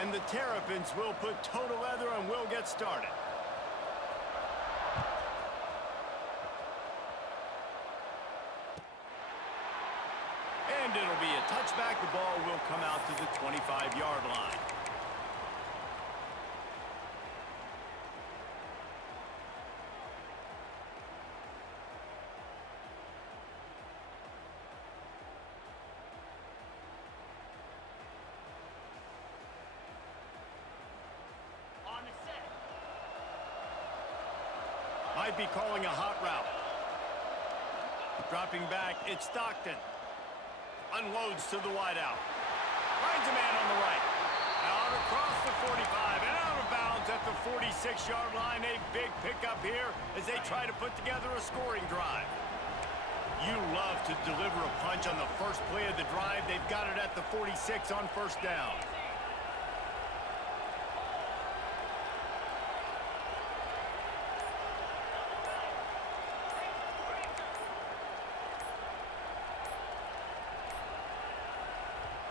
And the Terrapins will put total leather and will get started. And it'll be a touchback. The ball will come out to the 25-yard line. Might be calling a hot route. Dropping back, it's Stockton. Unloads to the wideout. Finds a man on the right. Out across the 45 and out of bounds at the 46-yard line. A big pickup here as they try to put together a scoring drive. You love to deliver a punch on the first play of the drive. They've got it at the 46 on first down.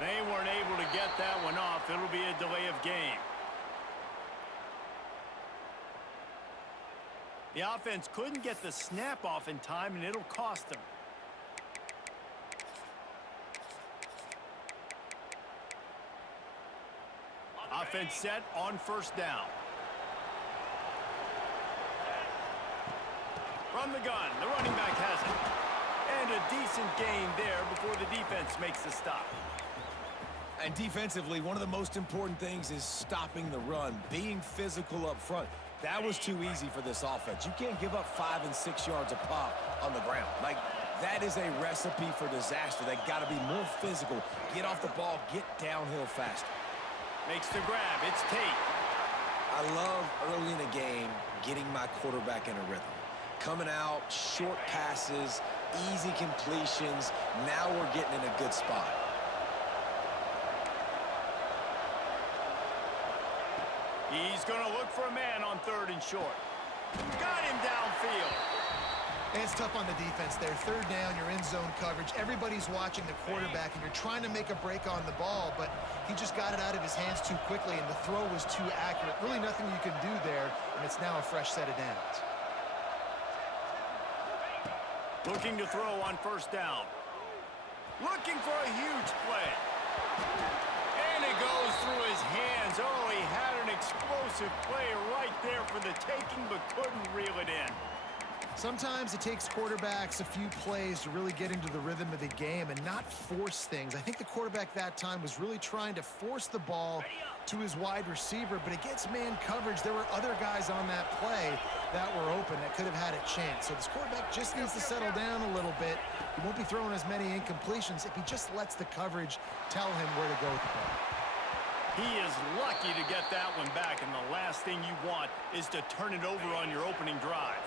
They weren't able to get that one off. It'll be a delay of game. The offense couldn't get the snap off in time, and it'll cost them. Offense set on first down. From the gun, the running back has it. And a decent gain there before the defense makes the stop. And defensively, one of the most important things is stopping the run, being physical up front. That was too easy for this offense. You can't give up 5 and 6 yards a pop on the ground. Like, that is a recipe for disaster. They got to be more physical, get off the ball, get downhill faster. Makes the grab. It's Tate. I love early in the game getting my quarterback in a rhythm. Coming out, short passes, easy completions. Now we're getting in a good spot. He's going to look for a man on third and short. Got him downfield. And it's tough on the defense there. Third down, you're in zone coverage. Everybody's watching the quarterback, and you're trying to make a break on the ball, but he just got it out of his hands too quickly, and the throw was too accurate. Really nothing you can do there, and it's now a fresh set of downs. Looking to throw on first down. Looking for a huge play. And it goes through his hands. Oh, he had an explosive play right there for the taking, but couldn't reel it in. Sometimes it takes quarterbacks a few plays to really get into the rhythm of the game and not force things. I think the quarterback that time was really trying to force the ball to his wide receiver, but against man coverage, there were other guys on that play that were open that could have had a chance. So this quarterback just needs to settle down a little bit. He won't be throwing as many incompletions if he just lets the coverage tell him where to go with the ball. He is lucky to get that one back, and the last thing you want is to turn it over on your opening drive.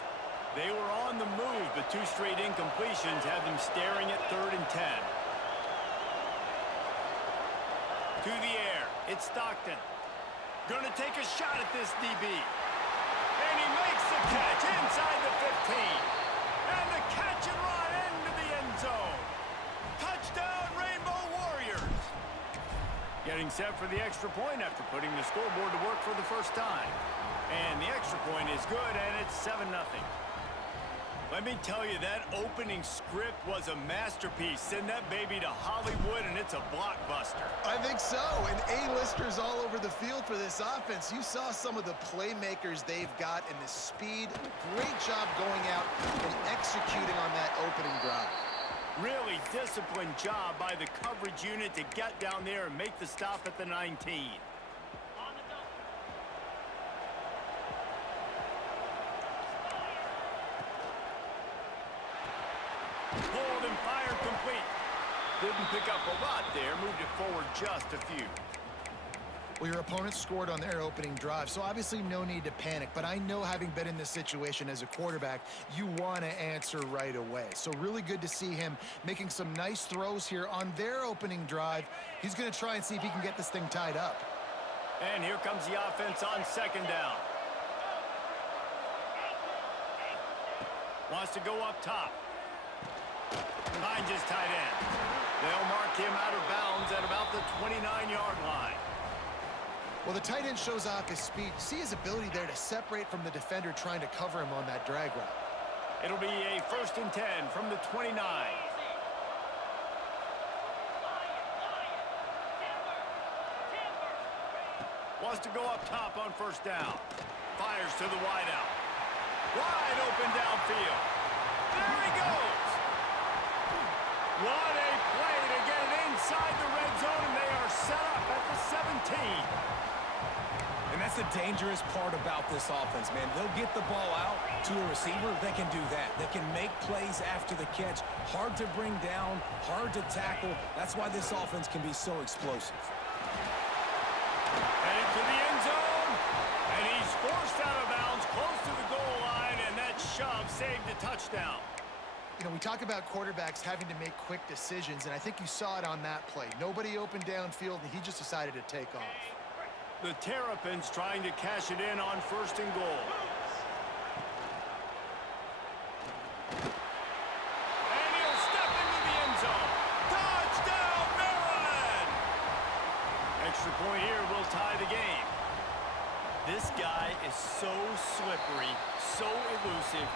They were on the move, but 2 straight incompletions have them staring at 3rd and 10. To the air, it's Stockton. Gonna take a shot at this DB. And he makes the catch inside the 15. And the catch and run into the end zone. Touchdown, Rainbow Warriors. Getting set for the extra point after putting the scoreboard to work for the first time. And the extra point is good, and it's 7-0. Let me tell you, that opening script was a masterpiece. Send that baby to Hollywood, and it's a blockbuster. I think so, and A-listers all over the field for this offense. You saw some of the playmakers they've got and the speed. Great job going out and executing on that opening drive. Really disciplined job by the coverage unit to get down there and make the stop at the 19. Pulled and fired complete. Didn't pick up a lot there. Moved it forward just a few. Well, your opponent scored on their opening drive, so obviously no need to panic. But I know, having been in this situation as a quarterback, you want to answer right away. So really good to see him making some nice throws here on their opening drive. He's going to try and see if he can get this thing tied up. And here comes the offense on 2nd down. Wants to go up top. Finds his tight end. They'll mark him out of bounds at about the 29-yard line. Well, the tight end shows off his speed. See his ability there to separate from the defender trying to cover him on that drag route. It'll be a 1st and 10 from the 29. Wants to go up top on 1st down. Fires to the wideout. Wide open downfield. There he goes. What a play to get it inside the red zone, and they are set up at the 17. And that's the dangerous part about this offense, man. They'll get the ball out to a receiver. They can do that. They can make plays after the catch. Hard to bring down, hard to tackle. That's why this offense can be so explosive. Headed to the end zone, and he's forced out of bounds close to the goal line, and that shove saved the touchdown. You know, we talk about quarterbacks having to make quick decisions, and I think you saw it on that play. Nobody opened downfield, and he just decided to take off. The Terrapins trying to cash it in on 1st and goal. And he'll step into the end zone. Touchdown, Maryland! Extra point here will tie the game. This guy is so slippery, so elusive.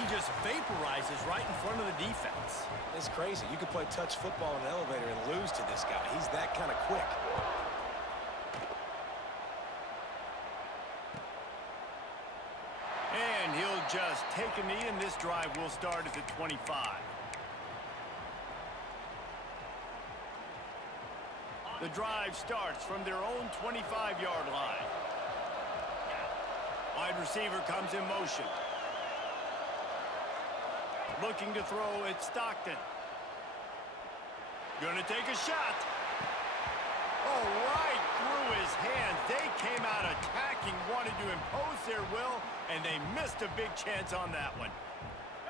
He just vaporizes right in front of the defense. It's crazy. You could play touch football in an elevator and lose to this guy. He's that kind of quick. And he'll just take a knee, and this drive will start at the 25. The drive starts from their own 25-yard line. Wide receiver comes in motion. Looking to throw, it's Stockton. Gonna take a shot. Oh, right through his hands. They came out attacking, wanted to impose their will, and they missed a big chance on that one.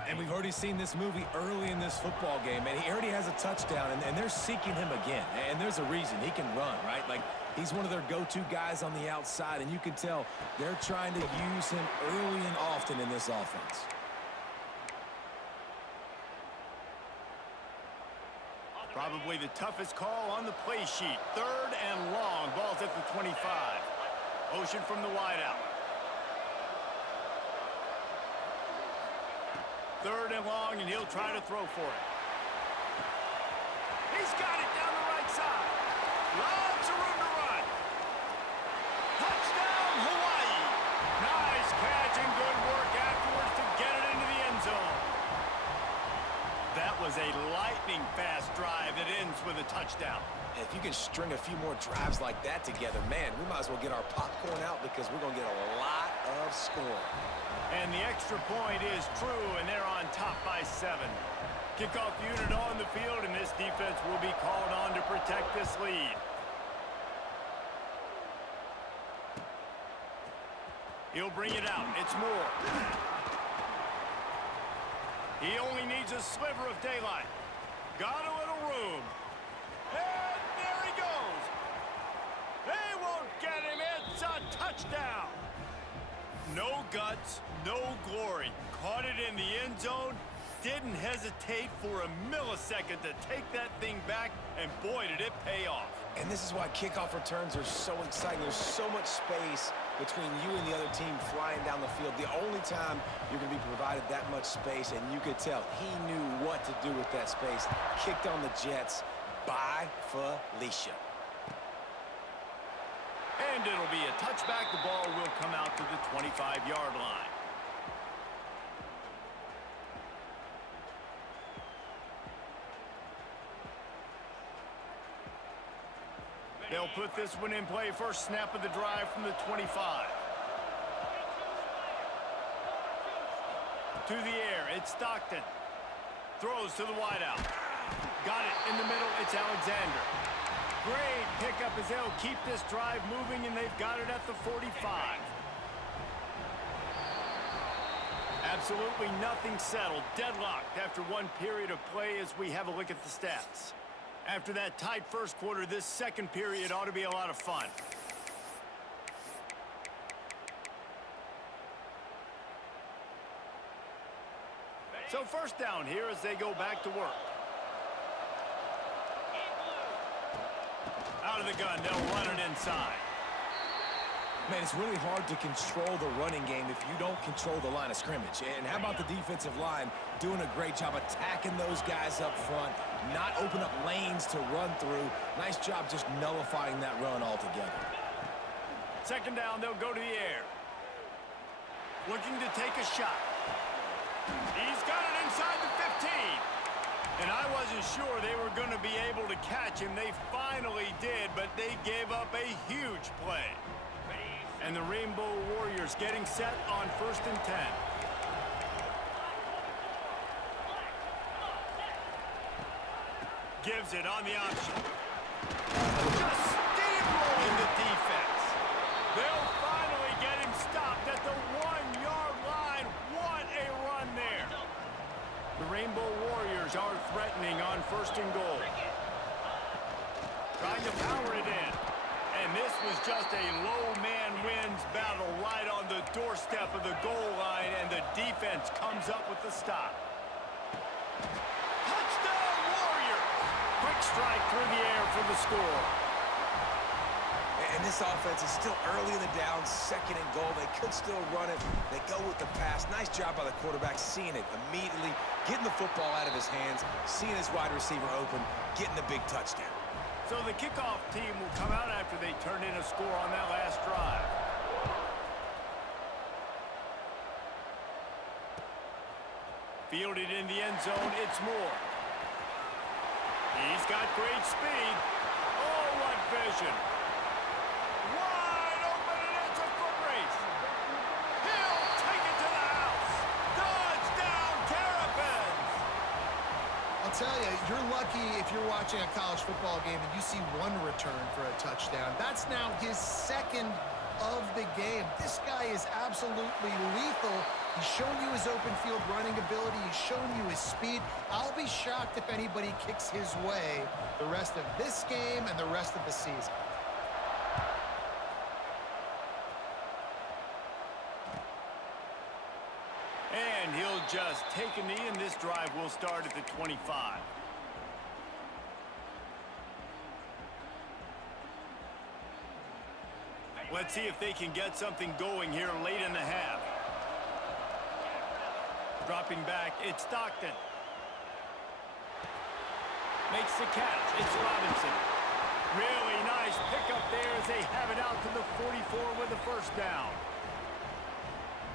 And we've already seen this movie early in this football game, and he already has a touchdown, and they're seeking him again. And there's a reason. He can run, right? Like, he's one of their go-to guys on the outside, and you can tell they're trying to use him early and often in this offense. Probably the toughest call on the play sheet. 3rd and long. Ball's at the 25. Motion from the wideout. 3rd and long, and he'll try to throw for it. He's got it down the right side. Lots of room to run. Touchdown, Hawaii. Nice catch and good work afterwards to get it into the end zone. That was a lightning-fast drive that ends with a touchdown. If you can string a few more drives like that together, man, we might as well get our popcorn out because we're going to get a lot of scoring. And the extra point is true, and they're on top by 7. Kickoff unit on the field, and this defense will be called on to protect this lead. He'll bring it out. It's Moore. He only needs a sliver of daylight. Got a little room. And there he goes. They won't get him. It's a touchdown. No guts, no glory. Caught it in the end zone. Didn't hesitate for a millisecond to take that thing back, and boy, did it pay off. And this is why kickoff returns are so exciting. There's so much space between you and the other team flying down the field. The only time you're going to be provided that much space, and you could tell he knew what to do with that space. Kicked on the Jets by Felicia. And it'll be a touchback. The ball will come out to the 25-yard line. They'll put this one in play. First snap of the drive from the 25. To the air, it's Stockton. Throws to the wideout. Got it in the middle, it's Alexander. Great pickup as they'll keep this drive moving, and they've got it at the 45. Absolutely nothing settled. Deadlocked after one period of play as we have a look at the stats. After that tight first quarter, this second period ought to be a lot of fun. So first down here as they go back to work. Out of the gun, they'll run it inside. Man, it's really hard to control the running game if you don't control the line of scrimmage. And how about the defensive line doing a great job attacking those guys up front, not open up lanes to run through. Nice job just nullifying that run altogether. Second down, they'll go to the air. Looking to take a shot. He's got it inside the 15. And I wasn't sure they were going to be able to catch him. They finally did, but they gave up a huge play. And the Rainbow Warriors getting set on 1st and 10. Gives it on the option. Just steamrolling the defense. They'll finally get him stopped at the 1-yard line. What a run there. The Rainbow Warriors are threatening on 1st and goal. Trying to power it in. And this was just a low man wins battle right on the doorstep of the goal line, and the defense comes up with the stop. Touchdown Warriors! Quick strike through the air for the score. And this offense is still early in the down, 2nd and goal. They could still run it. They go with the pass. Nice job by the quarterback, seeing it immediately, getting the football out of his hands, seeing his wide receiver open, getting the big touchdown. So the kickoff team will come out after they turn in a score on that last drive. Fielded in the end zone, it's Moore. He's got great speed. Oh, what vision. Wide open, and it's a foot race. He'll take it to the house. Touchdown, Terrapins! I'll tell you, you're lucky if you're watching a college football game and you see one return for a touchdown. That's now his 2nd of the game. This guy is absolutely lethal. He's shown you his open field running ability. He's shown you his speed. I'll be shocked if anybody kicks his way the rest of this game and the rest of the season. And he'll just take a knee, and this drive will start at the 25. Let's see if they can get something going here late in the half. Dropping back, it's Stockton. Makes the catch, it's Robinson. Really nice pickup there as they have it out to the 44 with the 1st down.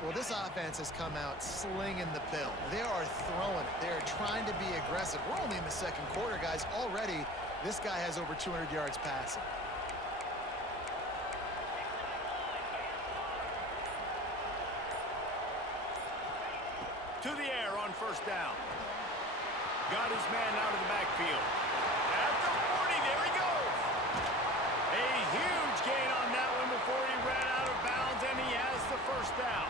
Well, this offense has come out slinging the pill. They are throwing it. They are trying to be aggressive. We're only in the 2nd quarter, guys. Already, this guy has over 200 yards passing. To the air on 1st down. Got his man out of the backfield. At the 40, there he goes. A huge gain on that one before he ran out of bounds, and he has the 1st down.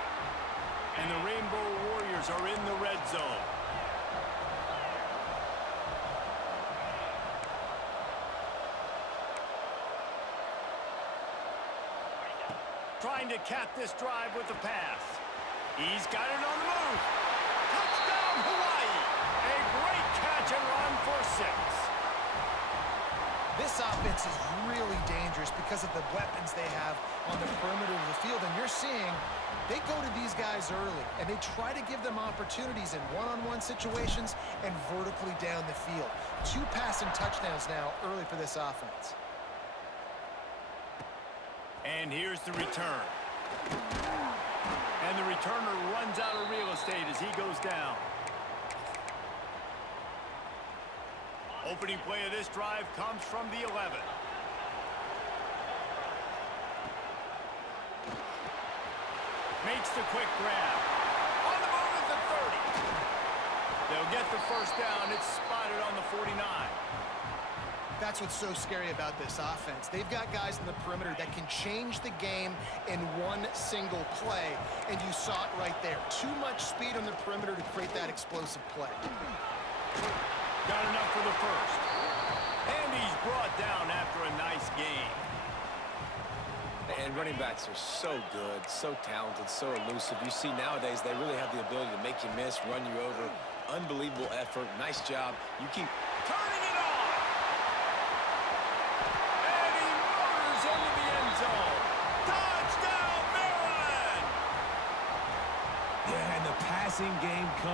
And the Rainbow Warriors are in the red zone. Trying to cap this drive with the pass. He's got it on the move. Touchdown, Hawaii! A great catch and run for 6. This offense is really dangerous because of the weapons they have on the perimeter of the field. And you're seeing they go to these guys early, and they try to give them opportunities in one-on-one situations and vertically down the field. 2 passing touchdowns now early for this offense. And here's the return. And the returner runs out of real estate as he goes down. Opening play of this drive comes from the 11. Makes the quick grab. On the move at the 30. They'll get the 1st down. It's spotted on the 49. That's what's so scary about this offense. They've got guys in the perimeter that can change the game in one single play, and you saw it right there. Too much speed on the perimeter to create that explosive play. Got enough for the 1st. And he's brought down after a nice game. And running backs are so good, so talented, so elusive. You see nowadays they really have the ability to make you miss, run you over. Unbelievable effort. Nice job. You keep Turning it on. And he motors into the end zone. Touchdown!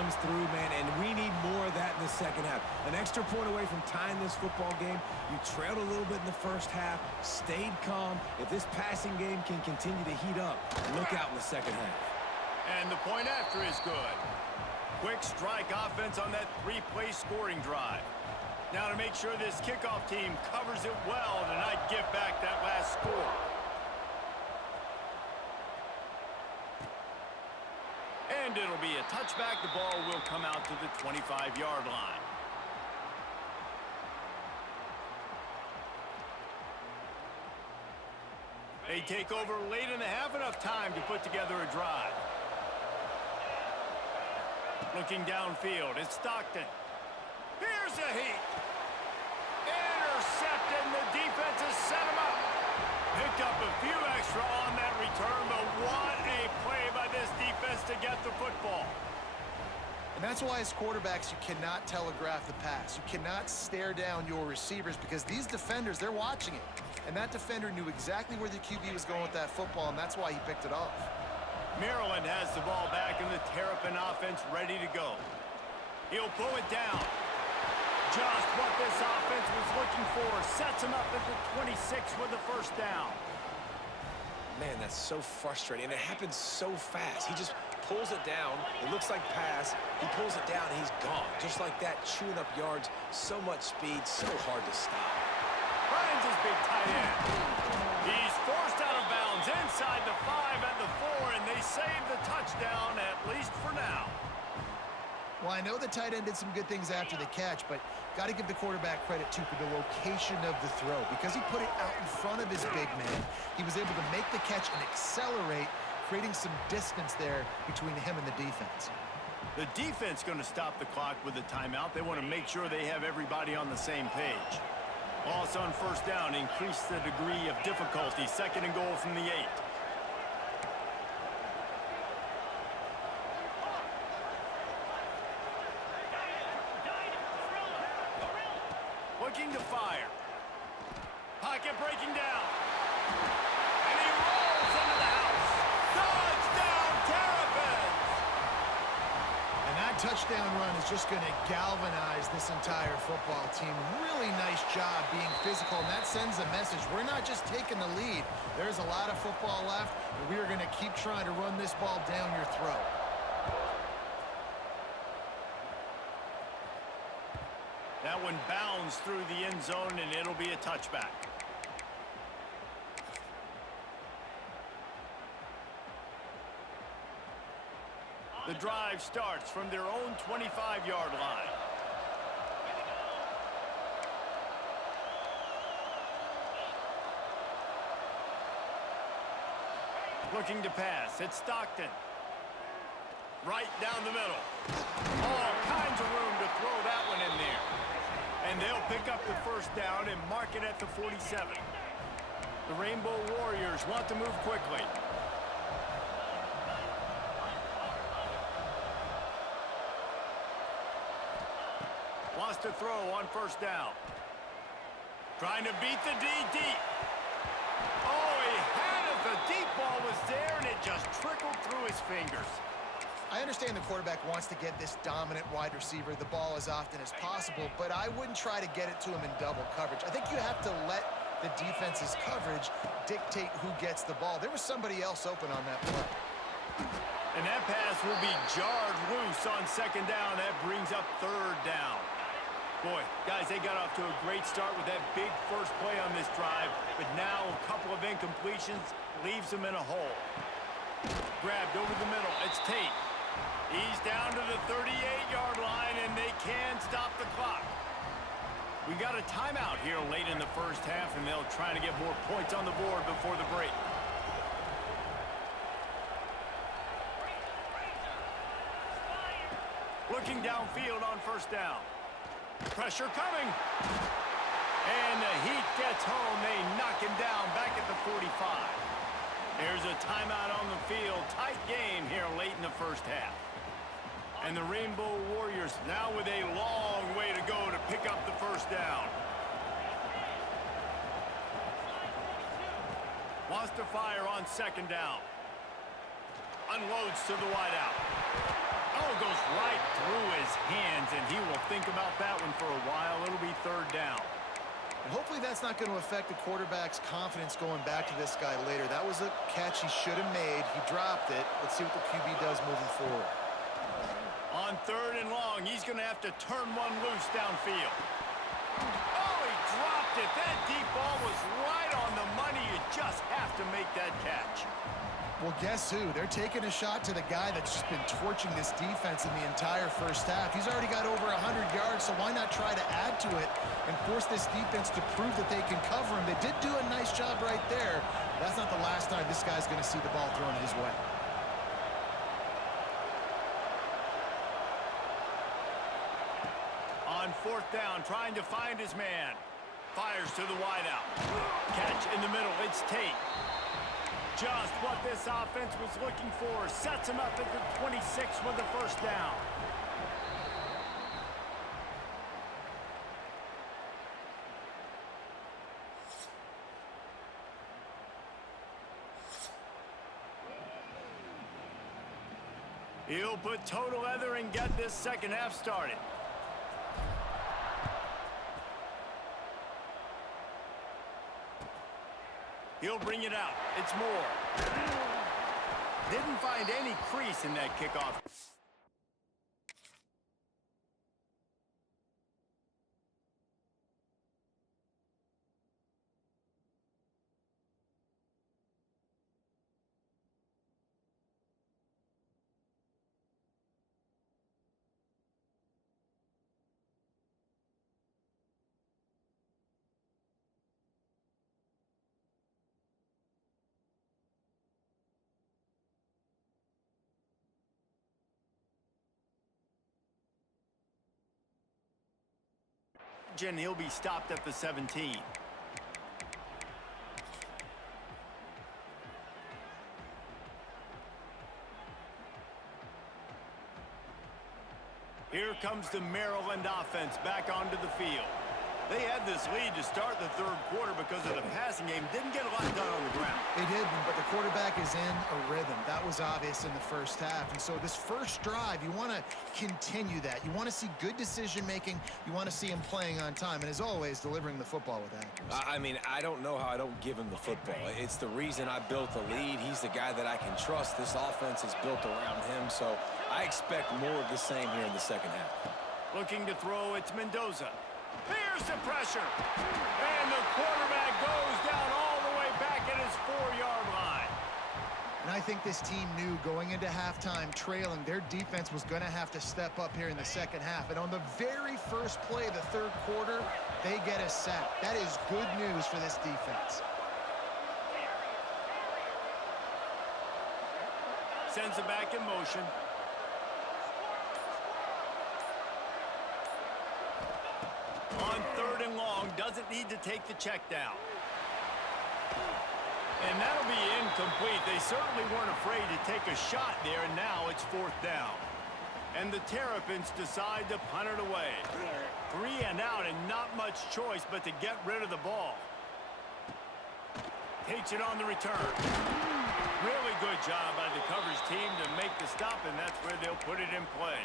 comes through, man, and we need more of that in the second half. An extra point away from tying this football game. You trailed a little bit in the first half, stayed calm. If this passing game can continue to heat up, look out in the second half. And the point after is good. Quick strike offense on that three-play scoring drive. Now to make sure this kickoff team covers it well to not give back that last score. And it'll be a touchback. The ball will come out to the 25-yard line. They take over late in the half, enough time to put together a drive. Looking downfield, it's Stockton. Here's a heat. Intercepted, and the defense has set him up. Picked up a few extra on that return, but what a play by this defense to get the football. And that's why as quarterbacks, you cannot telegraph the pass. You cannot stare down your receivers because these defenders, they're watching it. And that defender knew exactly where the QB was going with that football, and that's why he picked it off. Maryland has the ball back in the Terrapin offense ready to go. He'll pull it down. Just what this offense was looking for. Sets him up at the 26 with the first down. Man, that's so frustrating, and it happens so fast. He just pulls it down. It looks like pass. He pulls it down, and he's gone. Just like that, chewing up yards. So much speed, so hard to stop. Finds his big tight end. He's forced out of bounds inside the 5 and the 4, and they save the touchdown, at least for now. Well, I know the tight end did some good things after the catch, but got to give the quarterback credit, too, for the location of the throw. Because he put it out in front of his big man, he was able to make the catch and accelerate, creating some distance there between him and the defense. The defense going to stop the clock with a timeout. They want to make sure they have everybody on the same page. Loss on first down, increase the degree of difficulty. Second and goal from the 8. Looking to fire. Pocket breaking down. And he rolls into the house. Touchdown, Terrapins! And that touchdown run is just going to galvanize this entire football team. Really nice job being physical, and that sends a message. We're not just taking the lead. There's a lot of football left, and we are going to keep trying to run this ball down your throat. That one bounds through the end zone, and it'll be a touchback. The drive starts from their own 25-yard line. Looking to pass, it's Stockton. Right down the middle. All kinds of room to throw that one in there. And they'll pick up the first down and mark it at the 47. The Rainbow Warriors want to move quickly. Wants to throw on first down. Trying to beat the D deep. Oh, he had it. The deep ball was there, and it just trickled through his fingers. I understand the quarterback wants to get this dominant wide receiver the ball as often as possible, but I wouldn't try to get it to him in double coverage. I think you have to let the defense's coverage dictate who gets the ball. There was somebody else open on that play. And that pass will be jarred loose on second down. That brings up third down. Boy, guys, they got off to a great start with that big first play on this drive, but now a couple of incompletions leaves them in a hole. Grabbed over the middle. It's Tate. He's down to the 38-yard line, and they can stop the clock. We got a timeout here late in the first half, and they'll try to get more points on the board before the break. Looking downfield on first down. Pressure coming. And the Heat gets home. They knock him down back at the 45. There's a timeout on the field. Tight game here late in the first half. And the Rainbow Warriors now with a long way to go to pick up the first down. Wants to fire on second down. Unloads to the wideout. Oh, goes right through his hands, and he will think about that one for a while. It'll be third down. And hopefully that's not going to affect the quarterback's confidence going back to this guy later. That was a catch he should have made. He dropped it. Let's see what the QB does moving forward. On third and long, he's going to have to turn one loose downfield. Oh, he dropped it. That deep ball was right on the money. You just have to make that catch. Well, guess who? They're taking a shot to the guy that's just been torching this defense in the entire first half. He's already got over 100 yards, so why not try to add to it and force this defense to prove that they can cover him? They did do a nice job right there. That's not the last time this guy's going to see the ball thrown his way. On fourth down, trying to find his man. Fires to the wideout. Catch in the middle. It's Tate. Just what this offense was looking for. Sets him up at the 26 with the first down. He'll put total leather and get this second half started. He'll bring it out. It's Moore. Didn't find any crease in that kickoff. And he'll be stopped at the 17. Here comes the Maryland offense back onto the field. They had this lead to start the third quarter because of the passing game. Didn't get a lot done on the ground. They did, but the quarterback is in a rhythm. That was obvious in the first half. And so this first drive, you want to continue that. You want to see good decision-making. You want to see him playing on time. And as always, delivering the football with accuracy. I mean, I don't know how I don't give him the football. It's the reason I built the lead. He's the guy that I can trust. This offense is built around him. So I expect more of the same here in the second half. Looking to throw, it's Mendoza. Here's the pressure. And the quarterback goes down all the way back at his 4-yard line. And I think this team knew going into halftime trailing, their defense was going to have to step up here in the second half. And on the very first play of the third quarter, they get a sack. That is good news for this defense. Sends it back in motion. On third and long, doesn't need to take the check down. And that'll be incomplete. They certainly weren't afraid to take a shot there, and now it's fourth down. And the Terrapins decide to punt it away. 3 and out, and not much choice but to get rid of the ball. Takes it on the return. Really good job by the coverage team to make the stop, and that's where they'll put it in play.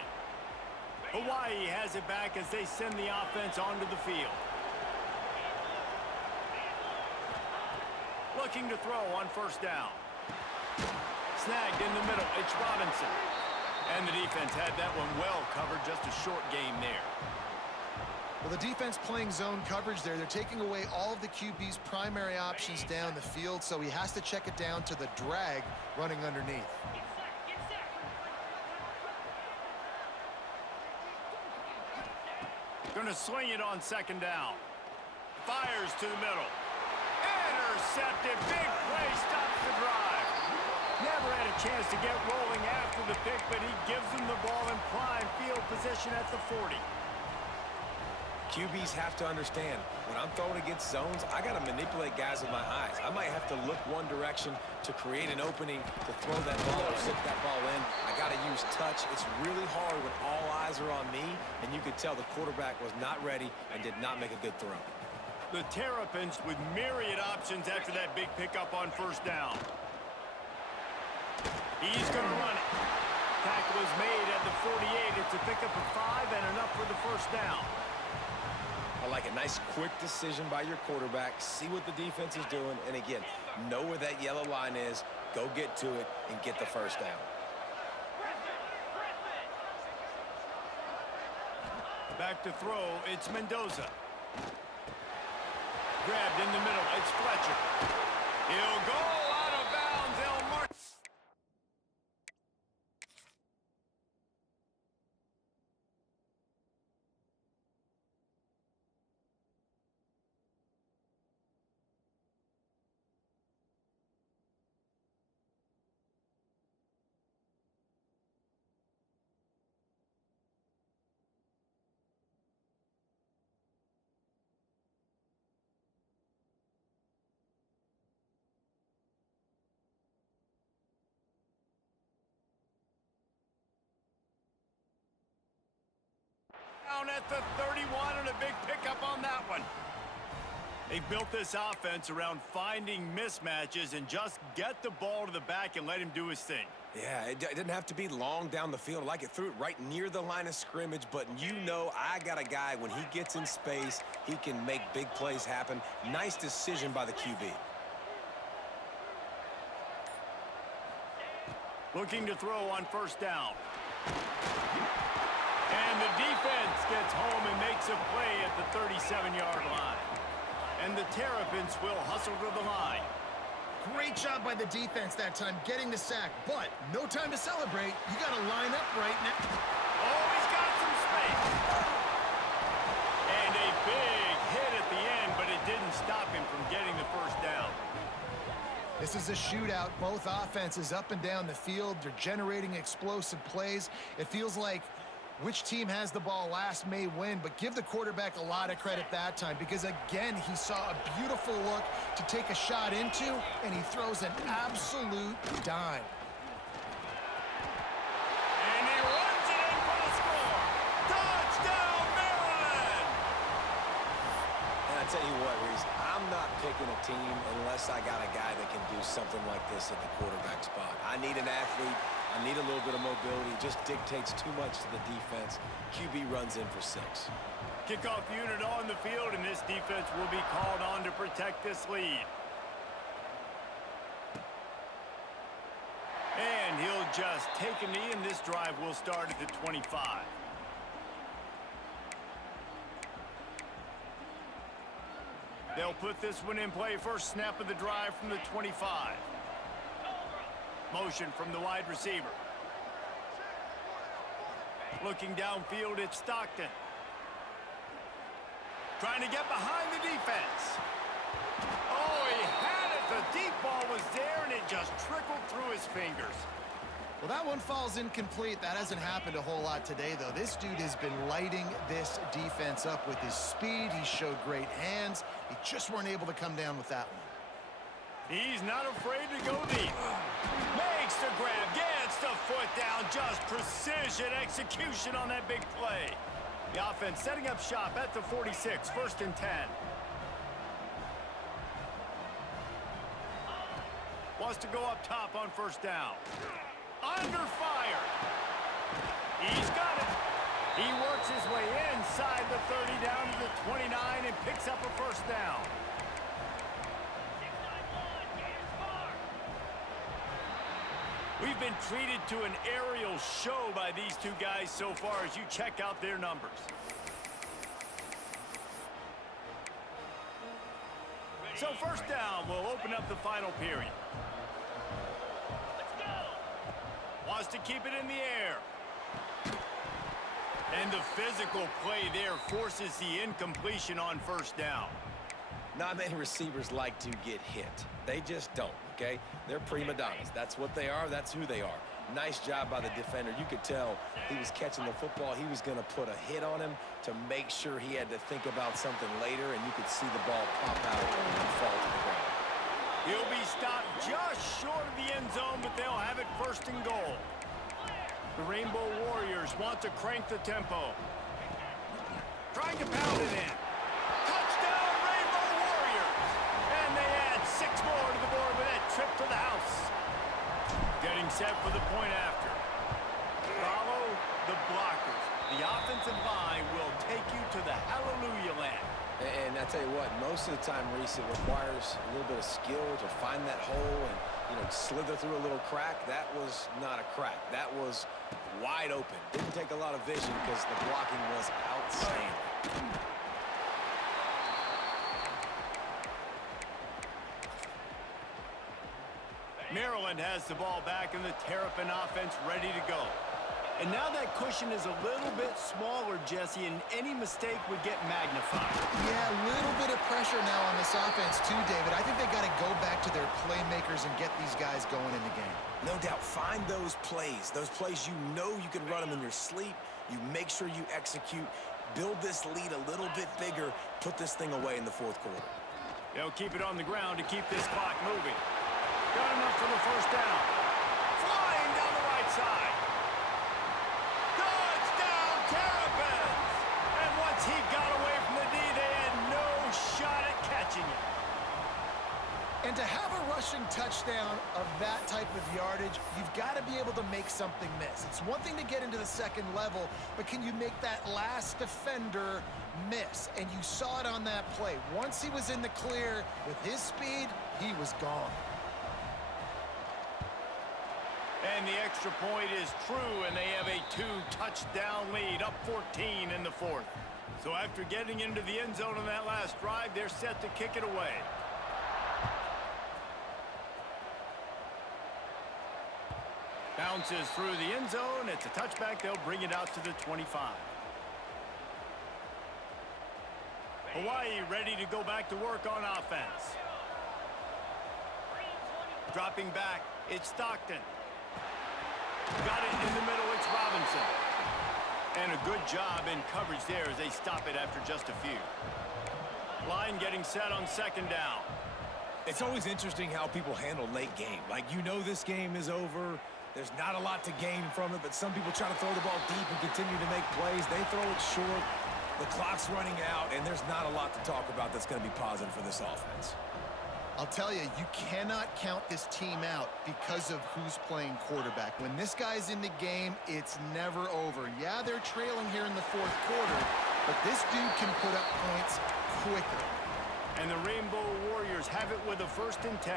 Hawaii has it back as they send the offense onto the field. Looking to throw on first down. Snagged in the middle. It's Robinson. And the defense had that one well covered. Just a short game there. Well, the defense playing zone coverage there. They're taking away all of the QB's primary options down the field, so he has to check it down to the drag running underneath. Going to swing it on second down. Fires to the middle. Intercepted. Big play. Stops the drive. Never had a chance to get rolling after the pick, but he gives them the ball in prime field position at the 40. QBs have to understand, when I'm throwing against zones, I got to manipulate guys with my eyes. I might have to look one direction to create an opening to throw that ball or zip that ball in. I got to use touch. It's really hard when all eyes are on me, and you could tell the quarterback was not ready and did not make a good throw. The Terrapins with myriad options after that big pickup on first down. He's going to run it. tackle is made at the 48. It's a pickup of 5 and enough for the first down. I like a nice quick decision by your quarterback. See what the defense is doing. And again, know where that yellow line is. Go get to it and get the first down. Back to throw, it's Mendoza. Grabbed in the middle, it's Fletcher. He'll go out of bounds, they'll mark. Down at the 31 and a big pickup on that one. They've built this offense around finding mismatches and just get the ball to the back and let him do his thing. Yeah, it didn't have to be long down the field. I like it, threw it right near the line of scrimmage, but you know I got a guy, when he gets in space, he can make big plays happen. Nice decision by the QB. Looking to throw on first down. And the defense gets home and makes a play at the 37-yard line. And the Terrapins will hustle to the line. Great job by the defense that time getting the sack, but no time to celebrate. You got to line up right now. Oh, he's got some space. And a big hit at the end, but it didn't stop him from getting the first down. This is a shootout. Both offenses up and down the field. They're generating explosive plays. It feels like which team has the ball last may win, but give the quarterback a lot of credit that time because, again, he saw a beautiful look to take a shot into, and he throws an absolute dime. And he runs it in for the score. Touchdown, Maryland! And I tell you what, Reese, I'm not picking a team unless I got a guy that can do something like this at the quarterback spot. I need an athlete. I need a little bit of mobility. It just dictates too much to the defense. QB runs in for 6. Kickoff unit on the field, and this defense will be called on to protect this lead. And he'll just take a knee, and this drive will start at the 25. They'll put this one in play. First snap of the drive from the 25. Motion from the wide receiver. Looking downfield, it's Stockton. Trying to get behind the defense. Oh, he had it. The deep ball was there, and it just trickled through his fingers. Well, that one falls incomplete. That hasn't happened a whole lot today, though. This dude has been lighting this defense up with his speed. He showed great hands. He just weren't able to come down with that one. He's not afraid to go deep. Makes the grab, gets the foot down. Just precision execution on that big play. The offense setting up shop at the 46, 1st and 10. Wants to go up top on first down. Under fire. He's got it. He works his way inside the 30 down to the 29 and picks up a first down. We've been treated to an aerial show by these two guys so far as you check out their numbers. So first down will open up the final period. Wants to keep it in the air. And the physical play there forces the incompletion on first down. Not many receivers like to get hit. They just don't, okay? They're prima donnas. That's what they are. That's who they are. Nice job by the defender. You could tell he was catching the football. He was going to put a hit on him to make sure he had to think about something later, and you could see the ball pop out and fall to the ground. He'll be stopped just short of the end zone, but they'll have it 1st and goal. The Rainbow Warriors want to crank the tempo. Trying to pound it in. Touchdown, Rainbow Warriors! And they add 6 more to the board with that trip to the house. Getting set for the point after. I tell you what, most of the time, Reese, it requires a little bit of skill to find that hole and, slither through a little crack. That was not a crack. That was wide open. Didn't take a lot of vision because the blocking was outstanding. Maryland has the ball back and the Terrapin offense ready to go. And now that cushion is a little bit smaller, Jesse, and any mistake would get magnified. Yeah, a little bit of pressure now on this offense too, David. I think they got to go back to their playmakers and get these guys going in the game. No doubt. Find those plays you know you can run them in your sleep. You make sure you execute. Build this lead a little bit bigger. Put this thing away in the fourth quarter. They'll keep it on the ground to keep this clock moving. Got enough for the first down. Flying down the right side. Touchdown, Terrapins! And once he got away from the D, they had no shot at catching it. And to have a rushing touchdown of that type of yardage, you've got to be able to make something miss. It's one thing to get into the second level, but can you make that last defender miss? And you saw it on that play. Once he was in the clear with his speed, he was gone. And the extra point is true, and they have a 2-touchdown lead, up 14 in the fourth. So after getting into the end zone on that last drive, they're set to kick it away. Bounces through the end zone. It's a touchback. They'll bring it out to the 25. Hawaii ready to go back to work on offense. Dropping back, it's Stockton. Got it in the middle, it's Robinson. And a good job in coverage there as they stop it after just a few. Line getting set on second down. It's always interesting how people handle late game. Like, this game is over. There's not a lot to gain from it, but some people try to throw the ball deep and continue to make plays. They throw it short. The clock's running out, and there's not a lot to talk about that's going to be positive for this offense. I'll tell you, you cannot count this team out because of who's playing quarterback. When this guy's in the game, it's never over. Yeah, they're trailing here in the fourth quarter, but this dude can put up points quickly. And the Rainbow Warriors have it with a 1st and 10.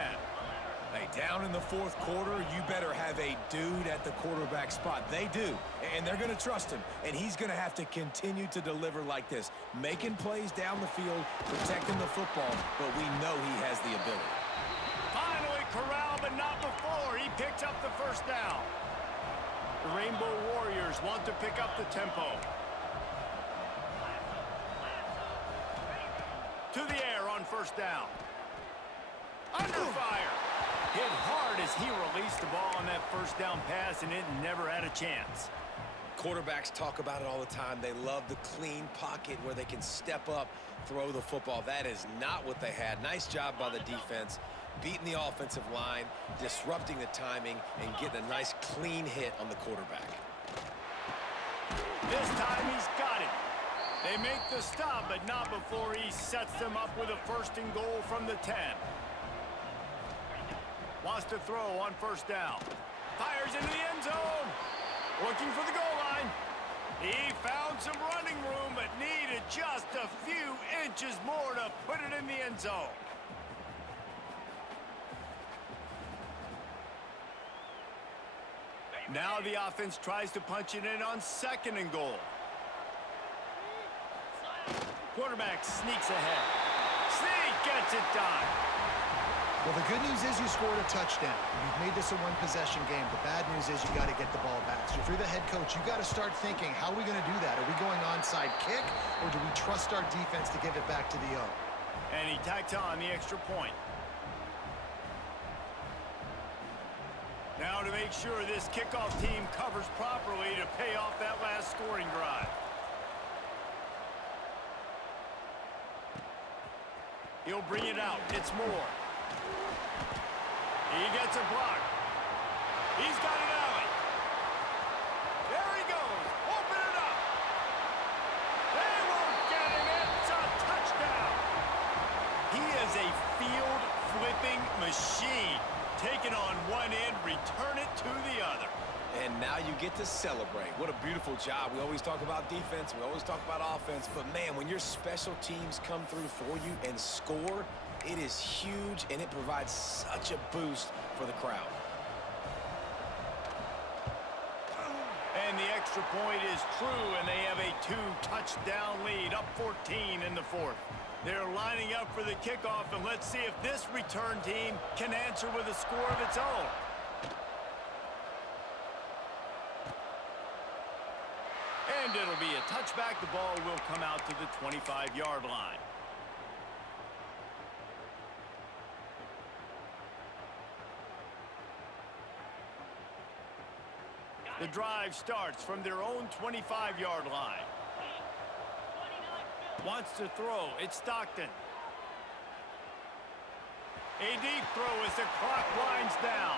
Hey, down in the fourth quarter, you better have a dude at the quarterback spot. They do, and they're going to trust him, and he's going to have to continue to deliver like this, making plays down the field, protecting the football, but we know he has the ability. Finally corralled, but not before. He picks up the first down. The Rainbow Warriors want to pick up the tempo. To the air on first down. Under fire. Hit hard as he released the ball on that first down pass, and it never had a chance. Quarterbacks talk about it all the time. They love the clean pocket where they can step up, throw the football. That is not what they had. Nice job by the defense, beating the offensive line, disrupting the timing, and getting a nice clean hit on the quarterback. This time he's got it. They make the stop, but not before he sets them up with a 1st and goal from the 10. Wants to throw on first down. Fires into the end zone. Looking for the goal line. He found some running room, but needed just a few inches more to put it in the end zone. Now the offense tries to punch it in on 2nd and goal. Quarterback sneaks ahead. Sneak gets it done. Well, the good news is you scored a touchdown. You've made this a one-possession game. The bad news is you got to get the ball back. So if you're the head coach, you got to start thinking, how are we going to do that? Are we going onside kick, or do we trust our defense to give it back to the O? And he tacks on the extra point. Now to make sure this kickoff team covers properly to pay off that last scoring drive. He'll bring it out. It's Moore. He gets a block. He's got an alley. There he goes. Open it up. They won't get him. It's a touchdown. He is a field-flipping machine. Take it on one end, return it to the other. And now you get to celebrate. What a beautiful job. We always talk about defense. We always talk about offense. But, man, when your special teams come through for you and score, it is huge, and it provides such a boost for the crowd. And the extra point is true, and they have a 2-touchdown lead, up 14 in the fourth. They're lining up for the kickoff, and let's see if this return team can answer with a score of its own. And it'll be a touchback. The ball will come out to the 25-yard line. The drive starts from their own 25-yard line. Wants to throw. It's Stockton. A deep throw as the clock winds down.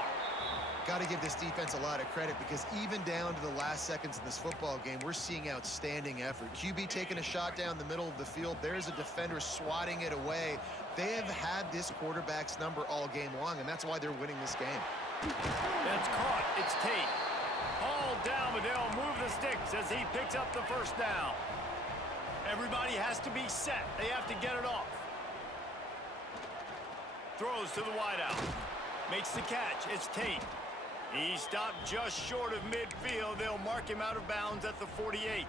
Got to give this defense a lot of credit because even down to the last seconds in this football game, we're seeing outstanding effort. QB taking a shot down the middle of the field. There's a defender swatting it away. They have had this quarterback's number all game long, and that's why they're winning this game. That's caught. It's Tate. Hauled down, but they'll move the sticks as he picks up the first down. Everybody has to be set. They have to get it off. Throws to the wideout. Makes the catch. It's Tate. He stopped just short of midfield. They'll mark him out of bounds at the 48.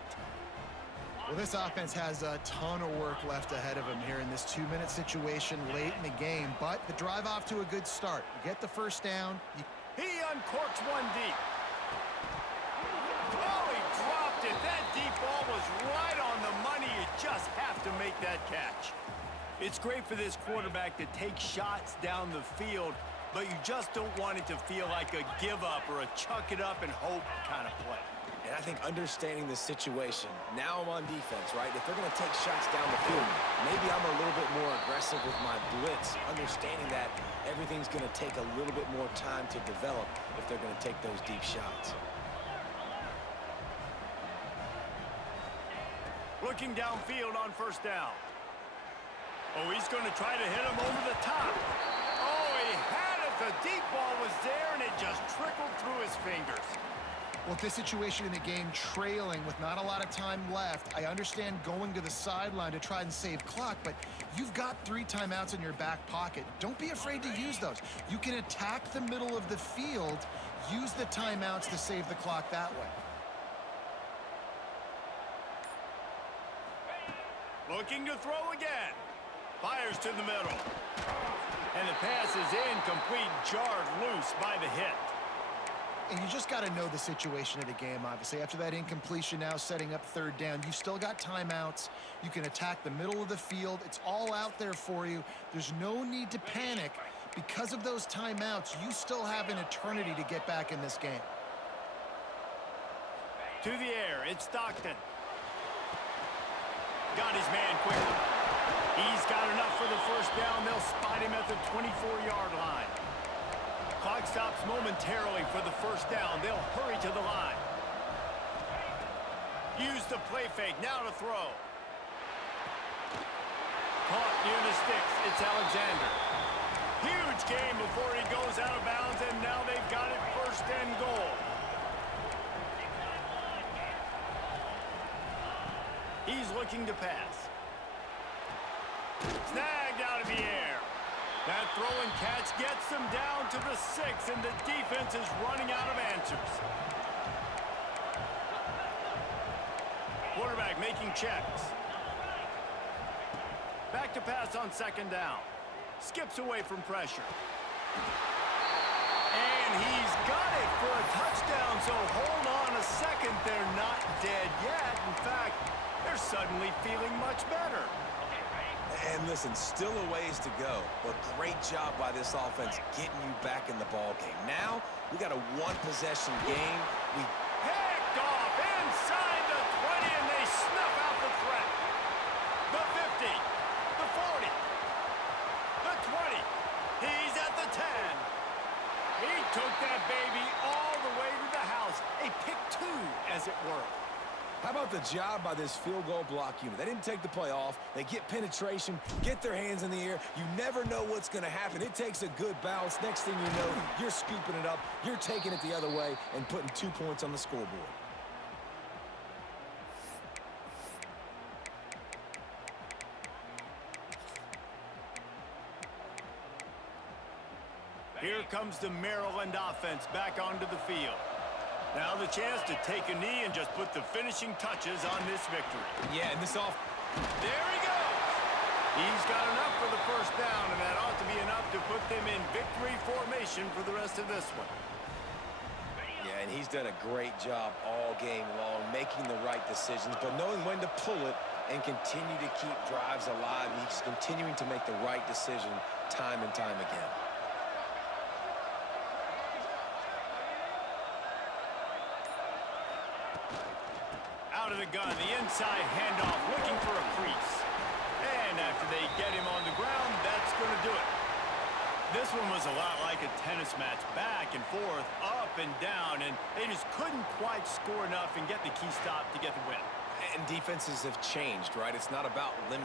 Well, this offense has a ton of work left ahead of him here in this 2-minute situation late in the game, but the drive off to a good start. You get the first down. He uncorks one deep. Oh, he dropped it. That deep ball was right on the money. You just have to make that catch. It's great for this quarterback to take shots down the field, but you just don't want it to feel like a give-up or a chuck it up and hope kind of play. And I think understanding the situation, now I'm on defense, right? If they're going to take shots down the field, maybe I'm a little bit more aggressive with my blitz, understanding that everything's going to take a little bit more time to develop if they're going to take those deep shots. Looking downfield on first down. Oh, he's going to try to hit him over the top. Oh, he had it. The deep ball was there, and it just trickled through his fingers. Well, this situation in the game, trailing with not a lot of time left, I understand going to the sideline to try and save clock, but you've got 3 timeouts in your back pocket. Don't be afraid to use those. You can attack the middle of the field, use the timeouts to save the clock that way. Looking to throw again. Fires to the middle. And the pass is incomplete, jarred loose by the hit. And you just got to know the situation of the game, obviously. After that incompletion, now setting up third down, you've still got timeouts. You can attack the middle of the field. It's all out there for you. There's no need to panic. Because of those timeouts, you still have an eternity to get back in this game. To the air, it's Stockton. Got his man quickly. He's got enough for the first down. They'll spot him at the 24-yard line. Clock stops momentarily for the first down. They'll hurry to the line. Use the play fake. Now to throw. Caught near the sticks. It's Alexander. Huge game before he goes out of bounds, and now they've got it first and goal. He's looking to pass. Snagged out of the air. That throw and catch gets them down to the 6, and the defense is running out of answers. Quarterback making checks. Back to pass on second down. Skips away from pressure. And he's got it for a touchdown, so hold on a second. They're not dead yet. In fact, they're suddenly feeling much better. And listen, still a ways to go, but great job by this offense getting you back in the ball game. Now, we got a one-possession game. Picked off inside the 20, and they snuff out the threat. The 50, the 40, the 20. He's at the 10. He took that baby all the way to the house. A pick 2, as it were. How about the job by this field goal block unit? They didn't take the play off. They get penetration, get their hands in the air. You never know what's going to happen. It takes a good bounce. Next thing you know, you're scooping it up, you're taking it the other way, and putting 2 points on the scoreboard. Here comes the Maryland offense back onto the field. Now the chance to take a knee and just put the finishing touches on this victory. Yeah, and this off. There he goes. He's got enough for the first down, and that ought to be enough to put them in victory formation for the rest of this one. Yeah, and he's done a great job all game long, making the right decisions, but knowing when to pull it and continue to keep drives alive. He's continuing to make the right decision time and time again. Out of the gun, the inside handoff, looking for a crease. And after they get him on the ground, that's going to do it. This one was a lot like a tennis match, back and forth, up and down, and they just couldn't quite score enough and get the key stop to get the win. And defenses have changed, right? It's not about limiting